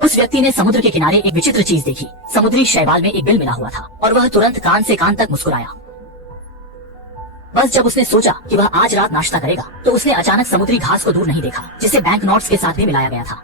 उस व्यक्ति ने समुद्र के किनारे एक विचित्र चीज देखी। समुद्री शैवाल में एक बिल मिला हुआ था और वह तुरंत कान से कान तक मुस्कुराया। बस जब उसने सोचा कि वह आज रात नाश्ता करेगा तो उसने अचानक समुद्री घास को दूर नहीं देखा, जिसे बैंक नोट्स के साथ भी मिलाया गया था।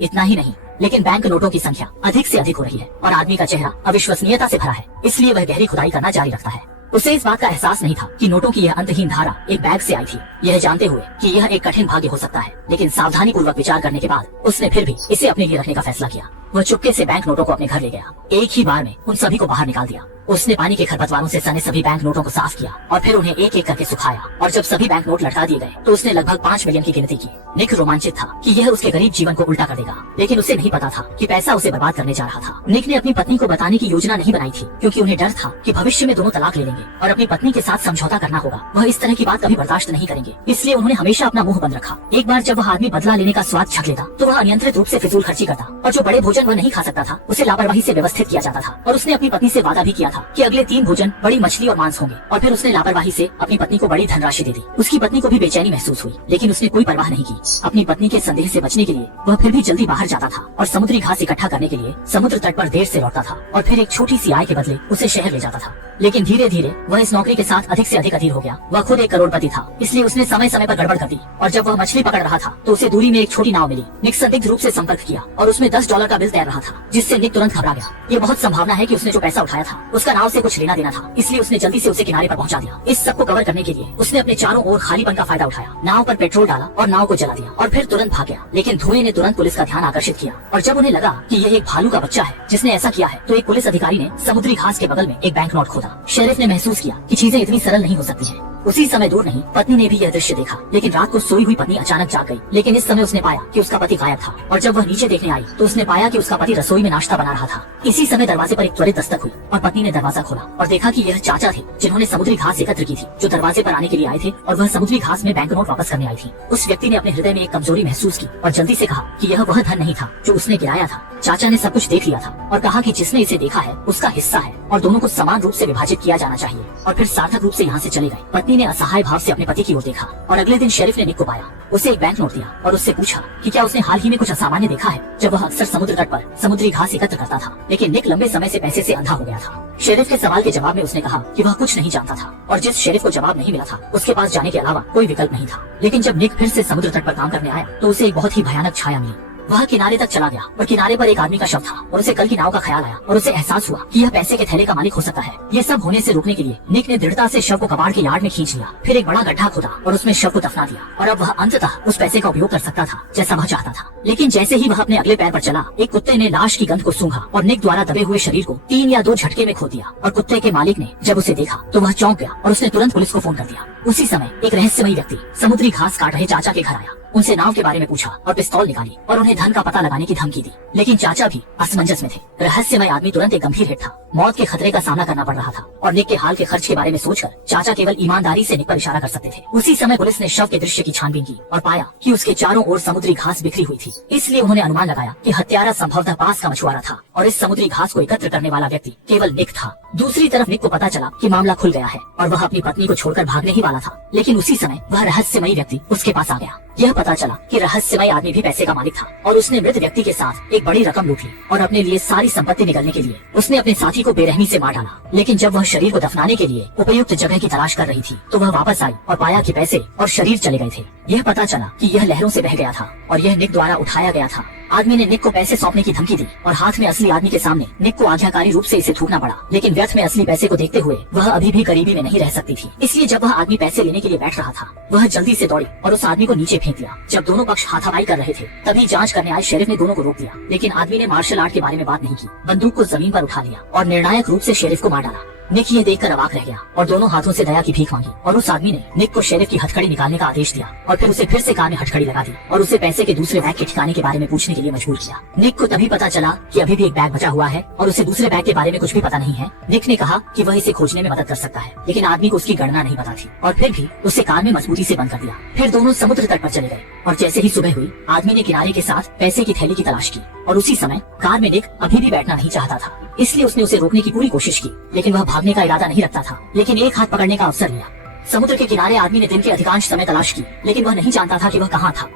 इतना ही नहीं, लेकिन बैंक नोटों की संख्या अधिक से अधिक हो रही है और आदमी का चेहरा अविश्वसनीयता से भरा है, इसलिए वह गहरी खुदाई करना जारी रखता है। उसे इस बात का एहसास नहीं था कि नोटों की यह अंतहीन धारा एक बैग से आई थी, यह जानते हुए कि यह एक कठिन भाग्य हो सकता है। लेकिन सावधानी पूर्वक विचार करने के बाद उसने फिर भी इसे अपने लिए रखने का फैसला किया। वह चुपके से बैंक नोटों को अपने घर ले गया। एक ही बार में उन सभी को बाहर निकाल दिया। उसने पानी के खरपतवारों से सने सभी बैंक नोटों को साफ किया और फिर उन्हें एक एक करके सुखाया। और जब सभी बैंक नोट लटका दिए गए तो उसने लगभग 5 मिलियन की गिनती की। निक रोमांचित था कि यह उसके गरीब जीवन को उल्टा कर देगा, लेकिन उसे नहीं पता था कि पैसा उसे बर्बाद करने जा रहा था। निक ने अपनी पत्नी को बताने की योजना नहीं बनाई थी, क्योंकि उन्हें डर था कि भविष्य में दोनों तलाक ले लेंगे और अपनी पत्नी के साथ समझौता करना होगा। वह इस तरह की बात कभी बर्दाश्त नहीं करेंगे, इसलिए उन्होंने हमेशा अपना मुंह बंद रखा। एक बार जब वह आदमी बदला लेने का स्वाद छक लेता तो वह अनियंत्रित रूप से फिजूल खर्ची करता, और जो बड़े भोजन वह नहीं खा सकता था उसे लापरवाही से व्यवस्थित किया जाता था। और उसने अपनी पत्नी से वादा भी किया था कि अगले 3 भोजन बड़ी मछली और मांस होंगे। और फिर उसने लापरवाही से अपनी पत्नी को बड़ी धनराशि दे दी। उसकी पत्नी को भी बेचैनी महसूस हुई, लेकिन उसने कोई परवाह नहीं की। अपनी पत्नी के संदेह से बचने के लिए वह फिर भी जल्दी बाहर जाता था और समुद्री घास इकट्ठा करने के लिए समुद्र तट पर देर से लौटता था और फिर एक छोटी सी आय के बदले उसे शहर ले जाता था। लेकिन धीरे धीरे वह इस नौकरी के साथ अधिक से अधिक अधीर हो गया। वह खुद एक करोड़पति था, इसलिए उसने समय समय पर गड़बड़ कर दी। और जब वह मछली पकड़ रहा था तो उसे दूरी में एक छोटी नाव मिली। निक संदिग्ध रूप से संपर्क किया और उसमें $10 का बिल तैर रहा था, जिससे निक तुरंत घबरा गया। ये बहुत संभावना है कि उसने जो पैसा उठाया था उसका नाव से कुछ लेना देना था, इसलिए उसने जल्दी से उसे किनारे पर पहुंचा दिया। इस सब को कवर करने के लिए उसने अपने चारों ओर खालीपन का फायदा उठाया, नाव पर पेट्रोल डाला और नाव को जला दिया और फिर तुरंत भाग गया। लेकिन धुएं ने तुरंत पुलिस का ध्यान आकर्षित किया और जब उन्हें लगा कि यह एक भालू का बच्चा है जिसने ऐसा किया है, तो एक पुलिस अधिकारी ने समुद्री घास के बगल में एक बैंक नोट खोदा। शेरिफ ने महसूस किया कि चीजें इतनी सरल नहीं हो सकती हैं। उसी समय दूर नहीं, पत्नी ने भी यह दृश्य देखा। लेकिन रात को सोई हुई पत्नी अचानक जाग गई। लेकिन इस समय उसने पाया कि उसका पति गायब था और जब वह नीचे देखने आई तो उसने पाया कि उसका पति रसोई में नाश्ता बना रहा था। इसी समय दरवाजे पर एक त्वरित दस्तक हुई और पत्नी ने दरवाजा खोला और देखा कि यह चाचा थे जिन्होंने समुद्री घास एकत्र की थी, जो दरवाजे पर आने के लिए आए थे और वह समुद्री घास में बैंक नोट वापस करने आई थी। उस व्यक्ति ने अपने हृदय में एक कमजोरी महसूस की और जल्दी से कहा कि यह वह धन नहीं था जो उसने गिराया था। चाचा ने सब कुछ देख लिया था और कहा कि जिसने इसे देखा है उसका हिस्सा है और दोनों को समान रूप से विभाजित किया जाना चाहिए। और फिर सार्थक रूप से यहाँ से चले गए। पत्नी ने असहाय भाव से अपने पति की ओर देखा और अगले दिन शेरिफ ने निक को पाया। उसे एक बैंक नोट दिया और उससे पूछा कि क्या उसने हाल ही में कुछ असामान्य देखा है, जब वह अक्सर समुद्र तट पर समुद्री घास एकत्र करता था। लेकिन निक लंबे समय से पैसे से अंधा हो गया था। शेरिफ के सवाल के जवाब में उसने कहा कि वह कुछ नहीं जानता था और जिस शेरिफ को जवाब नहीं मिला था उसके पास जाने के अलावा कोई विकल्प नहीं था। लेकिन जब निक फिर से समुद्र तट पर काम करने आया तो उसे एक बहुत ही भयानक छाया मिली। वह किनारे तक चला गया और किनारे पर एक आदमी का शव था और उसे कल की नाव का ख्याल आया और उसे एहसास हुआ कि यह पैसे के थैले का मालिक हो सकता है। यह सब होने से रोकने के लिए निक ने दृढ़ता से शव को कबाड़ के यार्ड में खींच लिया, फिर एक बड़ा गड्ढा खोदा और उसमें शव को दफना दिया और अब वह अंततः उस पैसे का उपयोग कर सकता था जैसा वह चाहता था। लेकिन जैसे ही वह अपने अगले पैर पर चला, एक कुत्ते ने लाश की गंध को सूंघा और निक द्वारा दबे हुए शरीर को 3 या 2 झटके में खो दिया। और कुत्ते के मालिक ने जब उसे देखा तो वह चौंक गया और उसने तुरंत पुलिस को फोन कर दिया। उसी समय एक रहस्यमयी व्यक्ति समुद्री घास काट रहे चाचा के घर आया, उनसे नाव के बारे में पूछा और पिस्तौल निकाली और उन्हें धन का पता लगाने की धमकी दी। लेकिन चाचा भी असमंजस में थे। रहस्यमय आदमी तुरंत एक गंभीर हिट था, मौत के खतरे का सामना करना पड़ रहा था और निक के हाल के खर्च के बारे में सोचकर चाचा केवल ईमानदारी से निक पर इशारा कर सकते थे। उसी समय पुलिस ने शव के दृश्य की छानबीन की और पाया कि उसके चारों ओर समुद्री घास बिखरी हुई थी। इसलिए उन्होंने अनुमान लगाया कि हत्यारा संभवतः पास का मछुआरा था और इस समुद्री घास को एकत्र करने वाला व्यक्ति केवल निक था। दूसरी तरफ निक को पता चला कि मामला खुल गया है और वह अपनी पत्नी को छोड़कर भागने ही वाला था। लेकिन उसी समय वह रहस्यमयी व्यक्ति उसके पास आ गया। यह पता चला कि रहस्यमय आदमी भी पैसे का मालिक था और उसने मृत व्यक्ति के साथ एक बड़ी रकम लूट ली और अपने लिए सारी संपत्ति निगलने के लिए उसने अपने साथी को बेरहमी से मार डाला। लेकिन जब वह शरीर को दफनाने के लिए उपयुक्त जगह की तलाश कर रही थी तो वह वापस आई और पाया कि पैसे और शरीर चले गए थे। यह पता चला कि यह लहरों से बह गया था और यह निक द्वारा उठाया गया था। आदमी ने निक को पैसे सौंपने की धमकी दी और हाथ में असली आदमी के सामने निक को आज्ञाकारी रूप से इसे थूकना पड़ा। लेकिन व्यर्थ में असली पैसे को देखते हुए वह अभी भी करीबी में नहीं रह सकती थी। इसलिए जब वह आदमी पैसे लेने के लिए बैठ रहा था वह जल्दी से दौड़ी और उस आदमी को नीचे फेंक दिया। जब दोनों पक्ष हाथापाई कर रहे थे तभी जांच करने आए शेरिफ ने दोनों को रोक दिया। लेकिन आदमी ने मार्शल आर्ट के बारे में बात नहीं की, बंदूक को जमीन पर उठा लिया और निर्णायक रूप से शेरिफ को मार डाला। निक ये देखकर अवाक रह गया और दोनों हाथों से दया की भीख मांगी और उस आदमी ने निक को शेरिफ की हथकड़ी निकालने का आदेश दिया और फिर उसे फिर से कान में हथकड़ी लगा दी और उसे पैसे के दूसरे बैग के ठिकाने के बारे में पूछने के लिए मजबूर किया। निक को तभी पता चला कि अभी भी एक बैग बचा हुआ है और उसे दूसरे बैग के बारे में कुछ भी पता नहीं है। निक ने कहा कि वह इसे खोजने में मदद कर सकता है, लेकिन आदमी को उसकी गणना नहीं पता थी और फिर भी उसे कान में मजबूती से बंद कर दिया। फिर दोनों समुद्र तट पर चले गए और जैसे ही सुबह हुई आदमी ने किनारे के साथ पैसे की थैली की तलाश की और उसी समय कार में निक अभी भी बैठना नहीं चाहता था। इसलिए उसने उसे रोकने की पूरी कोशिश की, लेकिन वह भागने का इरादा नहीं रखता था, लेकिन एक हाथ पकड़ने का अवसर लिया। समुद्र के किनारे आदमी ने दिन के अधिकांश समय तलाश की, लेकिन वह नहीं जानता था कि वह कहाँ था।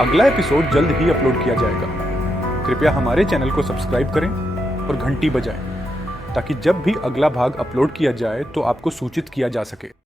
अगला एपिसोड जल्द ही अपलोड किया जाएगा। कृपया हमारे चैनल को सब्सक्राइब करें और घंटी बजाएं ताकि जब भी अगला भाग अपलोड किया जाए तो आपको सूचित किया जा सके।